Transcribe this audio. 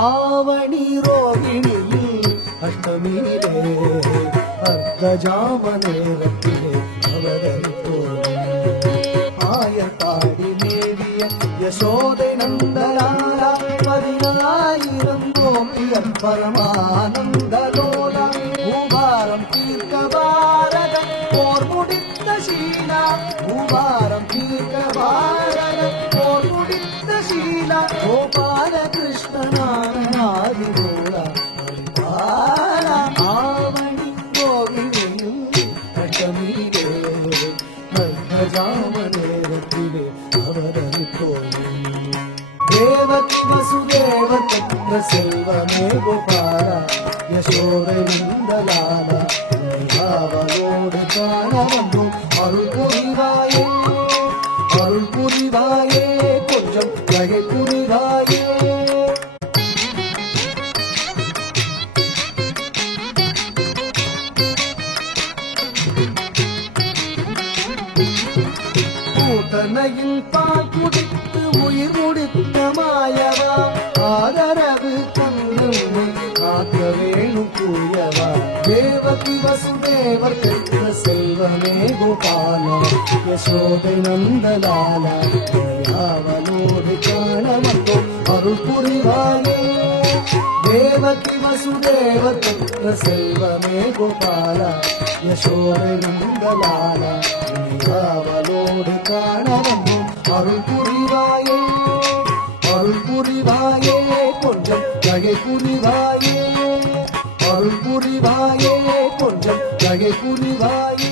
ஆவணி ரோகிணியில் அஷ்டமியிலே அர்த்தஜாம நேரத்திலே அவதரித்தோம் ஆயப்பாடி மேவிய யசோதை நந்தலாலா 10000 கோபியர் பரமானந்தலோலா பூபாரம் தீர்க்க பாரத போர் முடித்த சீலா பூபாரம் தீர்க்க பாரத போர் முடித்த சீலா கோபால கிருஷ்ணனாதிமூலா ஆவணி கோவிலையும் அஷ்டமியிலே அர்த்தஜாம நேரத்திலே அவதரித்தோம் தேவகி வசுதேவர் புத்திர செல்வமே கோபால யசோதை நந்தலாலா அவளோடு காண வந்தோம் அருள் புரிவாயே கொஞ்சம் தகை புரிவாயே கூட்டனையில் பால் குடித்து உயிர் முடித்த மாயவா ஆதரவு தன்னை காக்க வேணும் கூயவா தேவகி வசுதேவர் பெற்ற செல்வமே கோபாலா யசோதை நந்தலாலா அவளோடு காண வந்தோம் அருள் புரிவாயே தேவகி வசுதேவர் பெற்ற செல்வமே கோபாலா யசோதை நந்தலாலா அவளோடு காண வந்தோம் அருள் புரிவாயே கொஞ்சம் தகை புரிவாயே அருள் புரிவாயே கொஞ்சம் தகை புரிவாயே